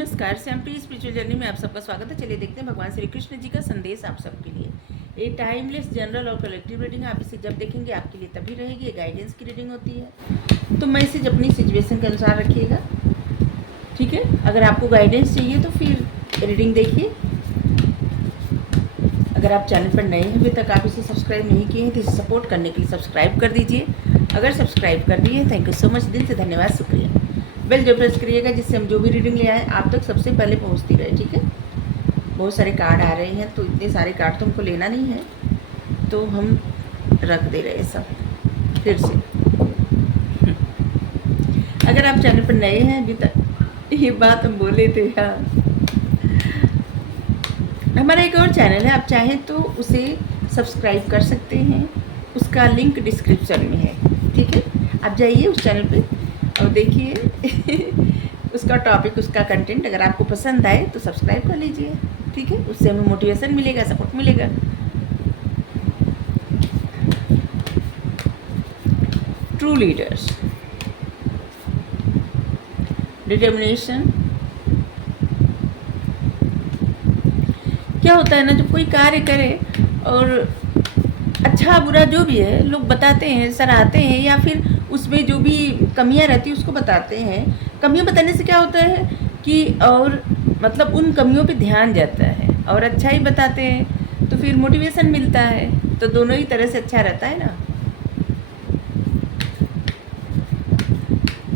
नमस्कार, श्यामप्री spiritual journey में आप सबका स्वागत है। चलिए देखते हैं भगवान श्री कृष्ण जी का संदेश आप सबके लिए। ये टाइमलेस जनरल और कलेक्टिव रीडिंग, आप इसे जब देखेंगे आपके लिए तभी रहेगी। ये गाइडेंस की रीडिंग होती है, तो मैसेज अपनी सिचुएशन के अनुसार रखिएगा, ठीक है। अगर आपको गाइडेंस चाहिए तो फिर रीडिंग देखिए। अगर आप चैनल पर नए हैं, अभी तक आप इसे सब्सक्राइब नहीं किए हैं तो इसे सपोर्ट करने के लिए सब्सक्राइब कर दीजिए। अगर सब्सक्राइब कर दिए, थैंक यू सो मच, दिल से धन्यवाद, शुक्रिया। बेल जो प्रेस करिएगा जिससे हम जो भी रीडिंग ले आए आप तक सबसे पहले पहुंचती रहे, ठीक है। बहुत सारे कार्ड आ रहे हैं, तो इतने सारे कार्ड तो हमको लेना नहीं है, तो हम रख दे रहे हैं सब फिर से। अगर आप चैनल पर नए हैं, अभी तक ये बात हम बोले थे यार, हमारा एक और चैनल है, आप चाहें तो उसे सब्सक्राइब कर सकते हैं। उसका लिंक डिस्क्रिप्शन में है, ठीक है। आप जाइए उस चैनल पे और देखिए उसका टॉपिक, उसका कंटेंट अगर आपको पसंद आए तो सब्सक्राइब कर लीजिए, ठीक है। उससे हमें मोटिवेशन मिलेगा, सपोर्ट मिलेगा। True leaders, determination. क्या होता है ना, जब कोई कार्य करे और अच्छा बुरा जो भी है लोग बताते हैं, सराहते हैं, या फिर उसमें जो भी कमियां रहती है उसको बताते हैं। कमियां बताने से क्या होता है कि और मतलब उन कमियों पे ध्यान जाता है, और अच्छा ही बताते हैं तो फिर मोटिवेशन मिलता है, तो दोनों ही तरह से अच्छा रहता है ना।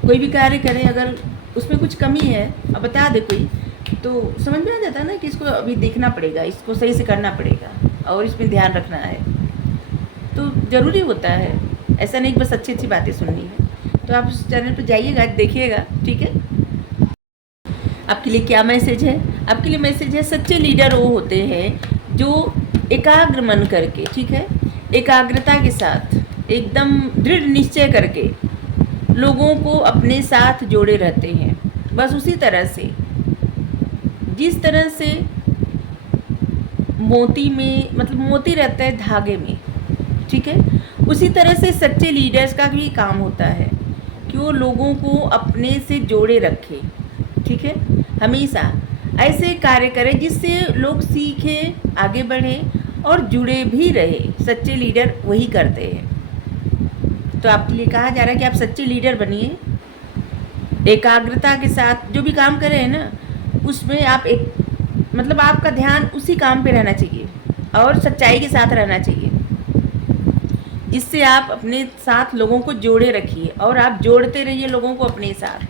कोई भी कार्य करें, अगर उसमें कुछ कमी है अब बता दे कोई, तो समझ में आ जाता है ना कि इसको अभी देखना पड़ेगा, इसको सही से करना पड़ेगा और इसमें ध्यान रखना है, तो ज़रूरी होता है। ऐसा नहीं कि बस अच्छी अच्छी बातें सुननी है। तो आप उस चैनल पर जाइएगा, देखिएगा, ठीक है। आपके लिए क्या मैसेज है? आपके लिए मैसेज है, सच्चे लीडर वो होते हैं जो एकाग्र मन करके, ठीक है, एकाग्रता के साथ एकदम दृढ़ निश्चय करके लोगों को अपने साथ जोड़े रहते हैं। बस उसी तरह से, जिस तरह से मोती में मतलब मोती रहता है धागे में, ठीक है, उसी तरह से सच्चे लीडर्स का भी काम होता है कि वो लोगों को अपने से जोड़े रखे, ठीक है। हमेशा ऐसे कार्य करें जिससे लोग सीखें, आगे बढ़ें और जुड़े भी रहे। सच्चे लीडर वही करते हैं। तो आपके लिए कहा जा रहा है कि आप सच्चे लीडर बनिए, एकाग्रता के साथ जो भी काम कर रहे हैं ना, उसमें आप एक मतलब आपका ध्यान उसी काम पे रहना चाहिए और सच्चाई के साथ रहना चाहिए, जिससे आप अपने साथ लोगों को जोड़े रखिए और आप जोड़ते रहिए लोगों को अपने साथ।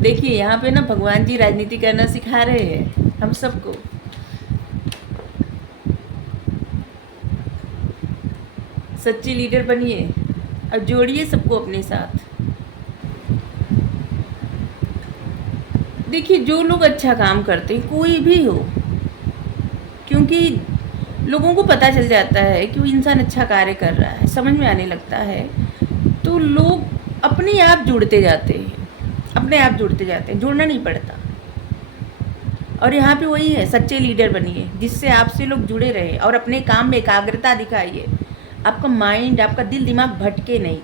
देखिए यहाँ पे ना भगवान जी राजनीति करना सिखा रहे हैं हम सबको। सच्चे लीडर बनिए और जोड़िए सबको अपने साथ। देखिए जो लोग अच्छा काम करते हैं, कोई भी हो, क्योंकि लोगों को पता चल जाता है कि वो इंसान अच्छा कार्य कर रहा है, समझ में आने लगता है, तो लोग अपने आप जुड़ते जाते हैं, अपने आप जुड़ते जाते हैं, जोड़ना नहीं पड़ता। और यहाँ पे वही है, सच्चे लीडर बनिए जिससे आपसे लोग जुड़े रहे और अपने काम में एकाग्रता दिखाइए। आपका माइंड, आपका दिल दिमाग भटके नहीं।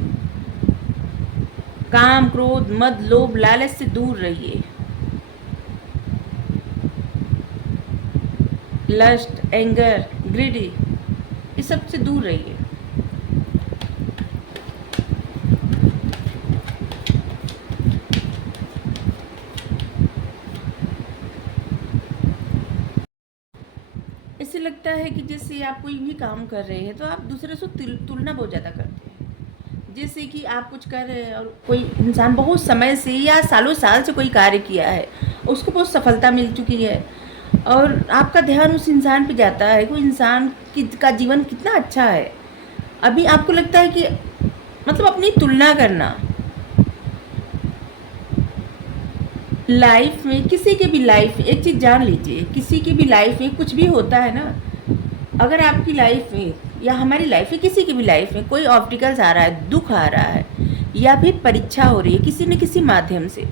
काम, क्रोध, मद, लोभ, लालच से दूर रहिए। लस्ट, एंगर, ग्रीडी, इस सब से दूर रहिए। ऐसे लगता है कि जैसे आप कोई भी काम कर रहे हैं तो आप दूसरे से तुलना बहुत ज़्यादा करते हैं। जैसे कि आप कुछ कर रहे हैं और कोई इंसान बहुत समय से या सालों साल से कोई कार्य किया है, उसको बहुत सफलता मिल चुकी है, और आपका ध्यान उस इंसान पे जाता है कि वो इंसान का जीवन कितना अच्छा है। अभी आपको लगता है कि मतलब अपनी तुलना करना लाइफ में, किसी के भी लाइफ में, एक चीज़ जान लीजिए, किसी की भी लाइफ में कुछ भी होता है ना, अगर आपकी लाइफ में या हमारी लाइफ में, किसी की भी लाइफ में कोई ऑब्स्टिकल्स आ रहा है, दुख आ रहा है, या फिर परीक्षा हो रही है किसी न किसी माध्यम से,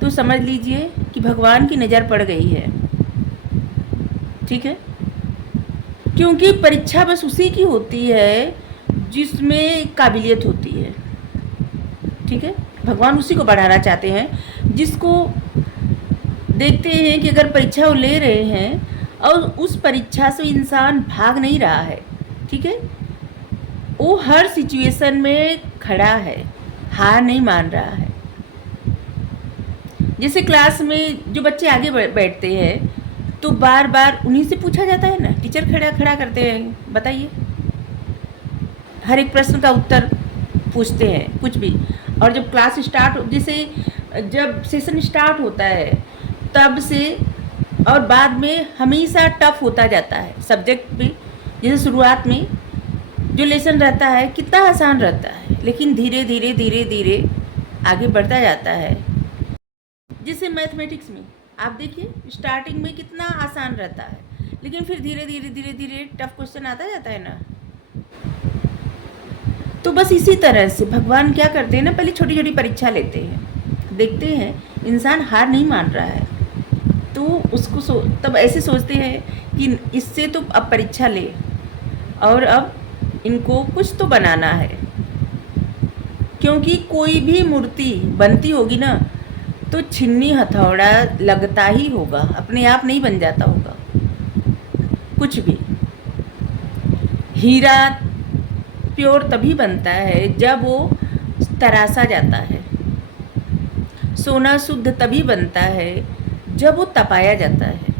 तो समझ लीजिए कि भगवान की नज़र पड़ गई है, ठीक है। क्योंकि परीक्षा बस उसी की होती है जिसमें काबिलियत होती है। ठीक है, भगवान उसी को बढ़ाना चाहते हैं जिसको देखते हैं कि अगर परीक्षा वो ले रहे हैं और उस परीक्षा से इंसान भाग नहीं रहा है, ठीक है, वो हर सिचुएशन में खड़ा है, हार नहीं मान रहा है। जैसे क्लास में जो बच्चे आगे बैठते हैं तो बार बार उन्हीं से पूछा जाता है ना, टीचर खड़ा खड़ा करते हैं, बताइए, हर एक प्रश्न का उत्तर पूछते हैं कुछ भी। और जब क्लास स्टार्ट, जैसे जब सेशन स्टार्ट होता है तब से और बाद में हमेशा टफ होता जाता है सब्जेक्ट भी। जैसे शुरुआत में जो लेसन रहता है कितना आसान रहता है, लेकिन धीरे धीरे धीरे धीरे आगे बढ़ता जाता है। जैसे मैथमेटिक्स में आप देखिए, स्टार्टिंग में कितना आसान रहता है, लेकिन फिर धीरे धीरे धीरे धीरे टफ क्वेश्चन आता जाता है ना। तो बस इसी तरह से भगवान क्या करते हैं ना, पहले छोटी छोटी परीक्षा लेते हैं, देखते हैं इंसान हार नहीं मान रहा है तो उसको तब ऐसे सोचते हैं कि इससे तो अब परीक्षा ले और अब इनको कुछ तो बनाना है। क्योंकि कोई भी मूर्ति बनती होगी ना तो छिन्नी हथौड़ा लगता ही होगा, अपने आप नहीं बन जाता होगा कुछ भी। हीरा प्योर तभी बनता है जब वो तरासा जाता है, सोना शुद्ध तभी बनता है जब वो तपाया जाता है।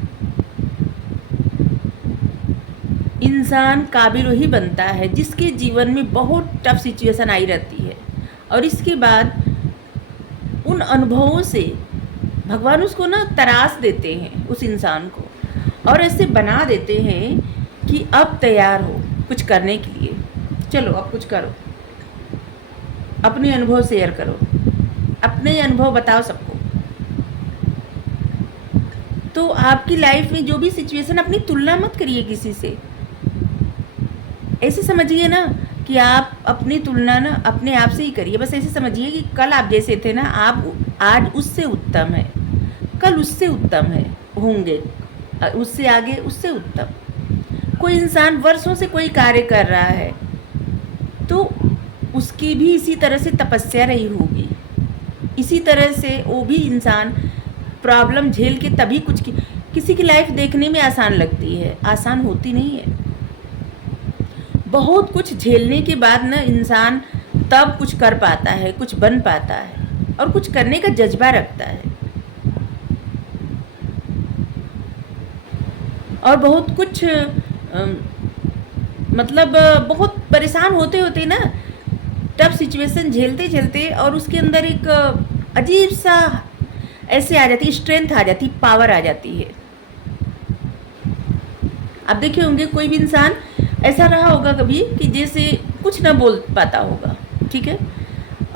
इंसान काबिल वही बनता है जिसके जीवन में बहुत टफ सिचुएशन आई रहती है और इसके बाद उन अनुभवों से भगवान उसको ना तराश देते हैं उस इंसान को, और ऐसे बना देते हैं कि अब तैयार हो कुछ करने के लिए। चलो अब कुछ करो, अपने अनुभव शेयर करो, अपने अनुभव बताओ सबको। तो आपकी लाइफ में जो भी सिचुएशन, अपनी तुलना मत करिए किसी से। ऐसे समझिए ना कि आप अपनी तुलना ना अपने आप से ही करिए। बस ऐसे समझिए कि कल आप जैसे थे ना, आप आज उससे उत्तम है, कल उससे उत्तम है होंगे, उससे आगे उससे उत्तम। कोई इंसान वर्षों से कोई कार्य कर रहा है तो उसकी भी इसी तरह से तपस्या रही होगी, इसी तरह से वो भी इंसान प्रॉब्लम झेल के तभी कुछ किसी की लाइफ देखने में आसान लगती है, आसान होती नहीं है। बहुत कुछ झेलने के बाद ना इंसान तब कुछ कर पाता है, कुछ बन पाता है और कुछ करने का जज्बा रखता है। और बहुत कुछ मतलब बहुत परेशान होते होते ना, टफ सिचुएशन झेलते झेलते, और उसके अंदर एक अजीब सा ऐसे आ जाती, स्ट्रेंथ आ जाती, पावर आ जाती है। आप देखे होंगे कोई भी इंसान ऐसा रहा होगा कभी कि जैसे कुछ ना बोल पाता होगा, ठीक है,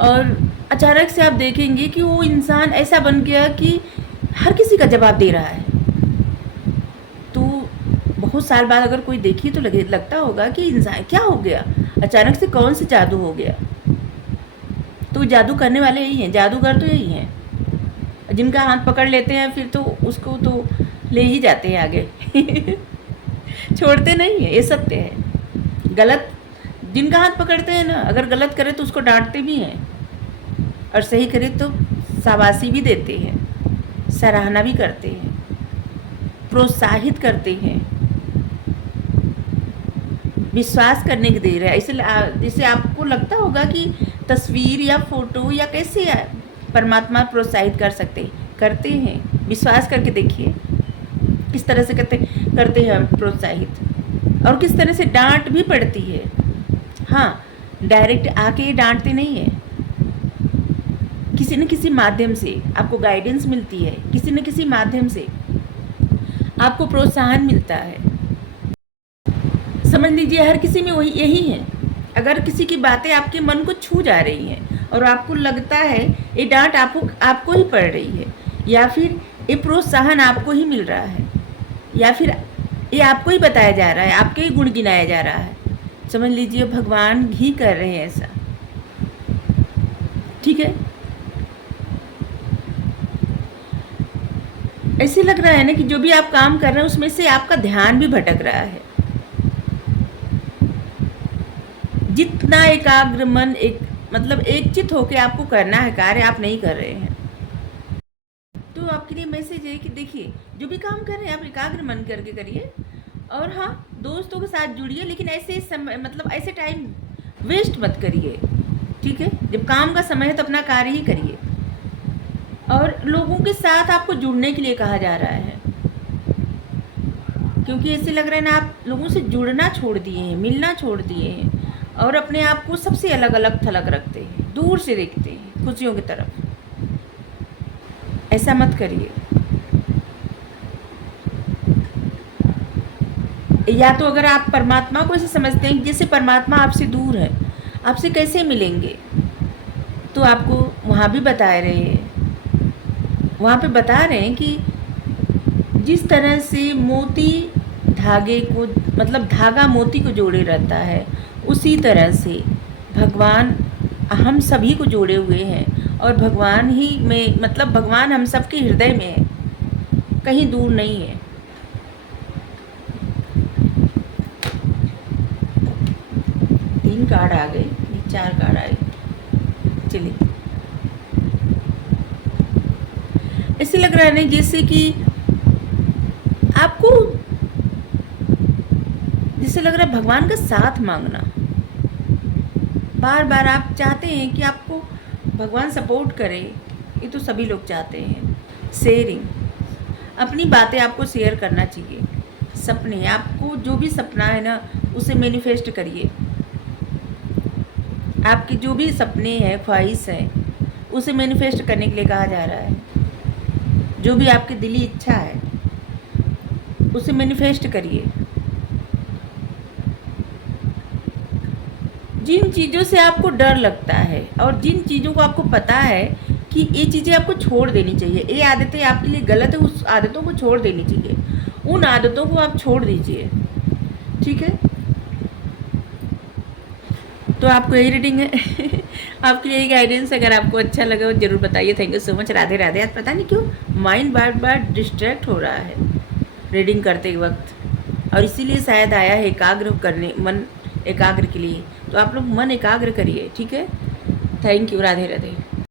और अचानक से आप देखेंगे कि वो इंसान ऐसा बन गया कि हर किसी का जवाब दे रहा है। तो बहुत साल बाद अगर कोई देखी तो लगता होगा कि इंसान क्या हो गया, अचानक से कौन से जादू हो गया। तो जादू करने वाले यही हैं, जादूगर तो यही हैं, जिनका हाथ पकड़ लेते हैं फिर तो उसको तो ले ही जाते हैं आगे छोड़ते नहीं है, ये सत्य है। गलत जिनका हाथ पकड़ते हैं ना, अगर गलत करे तो उसको डांटते भी हैं और सही करे तो शाबाशी भी देते हैं, सराहना भी करते हैं, प्रोत्साहित करते हैं, विश्वास करने की देर है। जैसे आपको लगता होगा कि तस्वीर या फोटो या कैसे परमात्मा प्रोत्साहित कर सकते, करते हैं। विश्वास करके देखिए किस तरह से करते हैं हम प्रोत्साहित, और किस तरह से डांट भी पड़ती है। हाँ, डायरेक्ट आके डांटते नहीं है, किसी न किसी माध्यम से आपको गाइडेंस मिलती है, किसी न किसी माध्यम से आपको प्रोत्साहन मिलता है। समझ लीजिए हर किसी में वही यही है। अगर किसी की बातें आपके मन को छू जा रही हैं और आपको लगता है ये डांट आपको ही पड़ रही है, या फिर ये प्रोत्साहन आपको ही मिल रहा है, या फिर ये आपको ही बताया जा रहा है, आपके ही गुण गिनाया जा रहा है, समझ लीजिए भगवान ही कर रहे हैं ऐसा, ठीक है। ऐसे लग रहा है ना कि जो भी आप काम कर रहे हैं उसमें से आपका ध्यान भी भटक रहा है। जितना एकाग्र मन एक मतलब एकचित होकर आपको करना है कार्य, आप नहीं कर रहे हैं। तो आपके लिए मैसेज है कि देखिए, जो भी काम कर रहे हैं आप एकाग्र मन करके करिए। और हाँ, दोस्तों के साथ जुड़िए, लेकिन ऐसे समय मतलब ऐसे टाइम वेस्ट मत करिए, ठीक है। जब काम का समय है तो अपना कार्य ही करिए। और लोगों के साथ आपको जुड़ने के लिए कहा जा रहा है, क्योंकि ऐसे लग रहा है ना, आप लोगों से जुड़ना छोड़ दिए हैं, मिलना छोड़ दिए हैं, और अपने आप को सबसे अलग अलग थलग रखते हैं, दूर से देखते हैं खुशियों की तरफ। ऐसा मत करिए। या तो अगर आप परमात्मा को ऐसे समझते हैं जैसे परमात्मा आपसे दूर है, आपसे कैसे मिलेंगे, तो आपको वहाँ भी बता रहे हैं, वहाँ पे बता रहे हैं कि जिस तरह से मोती धागे को, मतलब धागा मोती को जोड़े रहता है, उसी तरह से भगवान हम सभी को जोड़े हुए हैं। और भगवान ही में, मतलब भगवान हम सबके हृदय में है, कहीं दूर नहीं है। तीन कार्ड आ गए, 4 कार्ड आए। चलिए, ऐसे लग रहा है ना जैसे कि आपको, जैसे लग रहा है भगवान का साथ मांगना। बार बार आप चाहते हैं कि आपको भगवान सपोर्ट करे, ये तो सभी लोग चाहते हैं। शेयरिंग, अपनी बातें आपको शेयर करना चाहिए। सपने, आपको जो भी सपना है ना, उसे मैनिफेस्ट करिए। आपके जो भी सपने हैं, ख्वाहिश है, उसे मैनिफेस्ट करने के लिए कहा जा रहा है। जो भी आपकी दिली इच्छा है, उसे मैनिफेस्ट करिए। जिन चीज़ों से आपको डर लगता है और जिन चीज़ों को आपको पता है कि ये चीज़ें आपको छोड़ देनी चाहिए, ये आदतें आपके लिए गलत है, उस आदतों को छोड़ देनी चाहिए, उन आदतों को आप छोड़ दीजिए, ठीक है। तो आपको यही रीडिंग है आपके लिए यही गाइडेंस। अगर आपको अच्छा लगा हो जरूर बताइए। Thank you so much. Radhe Radhe. आज पता नहीं क्यों माइंड बार बार डिस्ट्रैक्ट हो रहा है रीडिंग करते वक्त, और इसीलिए शायद आया है एकाग्र करने, मन एकाग्र के लिए। तो आप लोग मन एकाग्र करिए, ठीक है। Thank you. राधे राधे।